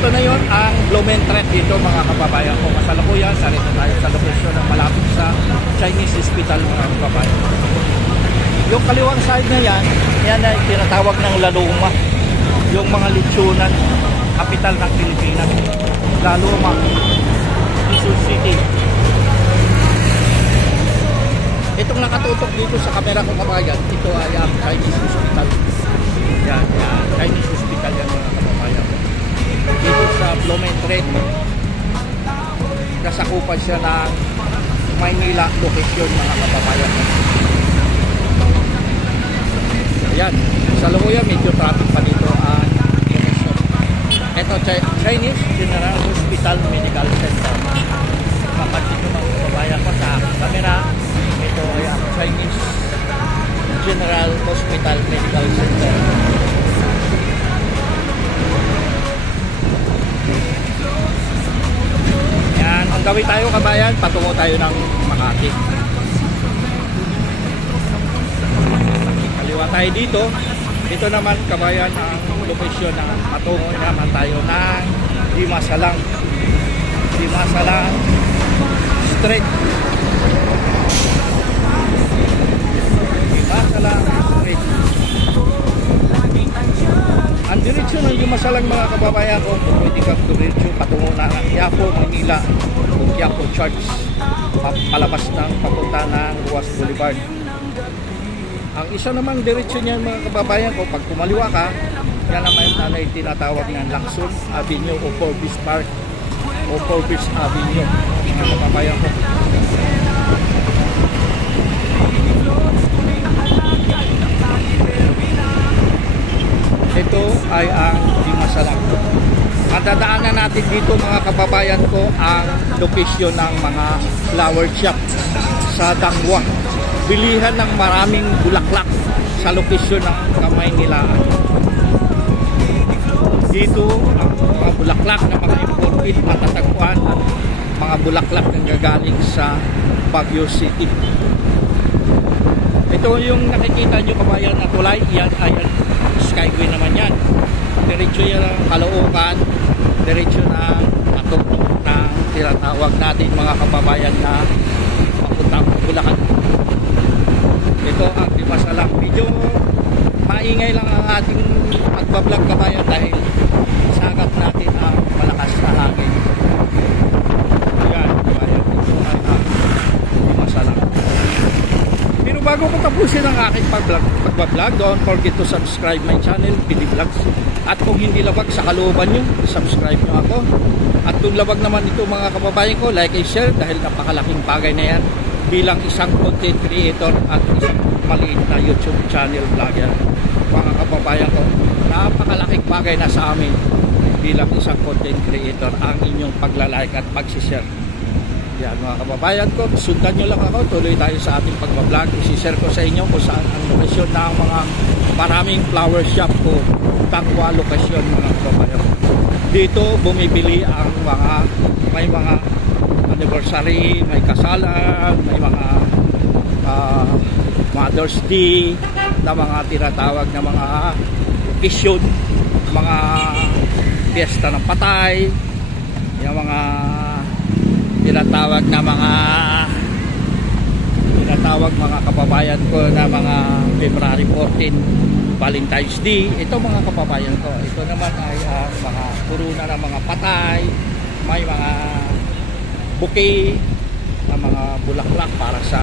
ito na yon ang Blumentritt dito mga kababayan ko. Kasalukuyan, sarito tayo sa lokasyon ng malapit sa Chinese Hospital mga kababayan. Yung kaliwang side na yan ay tinatawag ng Laluma. Yung mga litsunan, kapital ng Pilipinas. Laluma, Quezon City. Itong nakatutok dito sa kamera ko kabayan, ito ay ang Chinese Hospital. Yan, Chinese Hospital yan mga kababayan. Dito sa Blumentritt, kasakupan siya ng Maynila location mga kababayan. Ayan, sa Lukuya medyo traffic pa dito ang location. Ito Chinese General Hospital Medical Center. Kapatid nyo mga kababayan ko sa camera, ito ay ang Chinese General Hospital Medical Center. Yan, ang gawin tayo kabayan, patungo tayo ng Makati. Kaliwa tayo dito. Dito naman kabayan ang location na patungo naman tayo ng Dimasalang Street. Dimasalang Street. Ang diretsyo ng Dimasalang mga kababayan ko, pwede kang diretsyo patungo na ng Quiapo, Manila o Quiapo Church, palabas ng papunta ng Ruas Boulevard. Ang isa namang diretsyo niyan mga kababayan ko, pag kumaliwa ka, yan naman ay tinatawag ng Lacson Avenue o Forbes Park o Forbes Avenue mga kababayan ko. Ito ay ang Dimasalang. Ang dadaanan natin dito mga kababayan ko ang location ng mga flower shop sa Dangwa. Bilihan ng maraming bulaklak sa location ng Kamaynilaan. Dito ang mga bulaklak na mga imported matatagpuan at mga bulaklak na gagaling sa Baguio City. Ito yung nakikita nyo kabayan na tulay, yan ay Skyway naman yan. Diretso yan ang Caloocan, diretso na patungo na tinatawag natin mga kababayan na papuntang Bulacan. Ito ang Dimasalang. Medyo maingay lang ang ating pagbablog kabayan dahil sagat natin ang malakas na hangin. Ayan kabayan, ito ay ang Dimasalang. Pero bago ko tapusin ang aking pagbablog, don't forget to subscribe my channel, Pili Vlogs. At kung hindi labag sa kalooban nyo, subscribe nyo ako. At kung labag naman ito mga kababayan ko, like and share dahil napakalaking bagay na yan bilang isang content creator at isang maliit na YouTube channel vlogger. Mga kababayan ko, napakalaking bagay na sa amin bilang isang content creator ang inyong paglalike at pagsishare. Yan mga kababayan ko, sundan nyo lang ako, tuloy tayo sa ating pagbablog. Isishare ko sa inyo kung saan ang lokasyon ng mga maraming flower shop ko, Dangwa lokasyon mga kababayan. Dito bumibili ang may mga anniversary, may kasalan, may mga Mother's Day na mga tinatawag na mga occasion, mga fiesta ng patay, yung mga tinatawag mga kababayan ko na mga February 14 Valentine's Day. Ito mga kababayan ko, ito naman ay mga puruna ng mga patay, may mga bouquet na mga bulaklak para sa